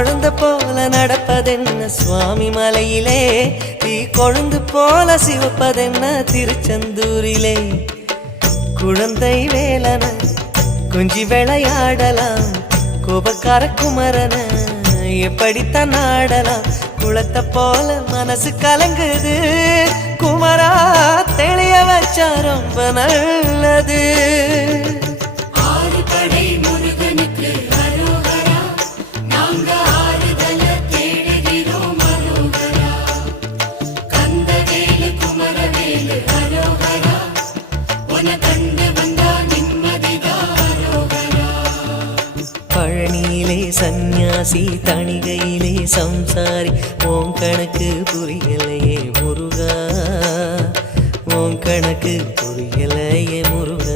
குழந்தை போல நடப்பதென்ன சுவாமி மலையிலே, தீ கொழுந்து போல சிவப்பதென்ன திருச்செந்தூரிலே. குழந்தை வேலன குஞ்சி விளையாடலாம், கோபக்கார குமரன எப்படித்தான் ஆடலாம். குளத்தை போல மனசு கலங்குது, குமரா தெளிய வச்சா ரொம்ப நல்லது. பழனியிலே சந்நியாசி, தணிகையிலே சம்சாரி, உன் கணக்கு புரியலையே முருகா, உன் கணக்கு புரியலையே முருகா.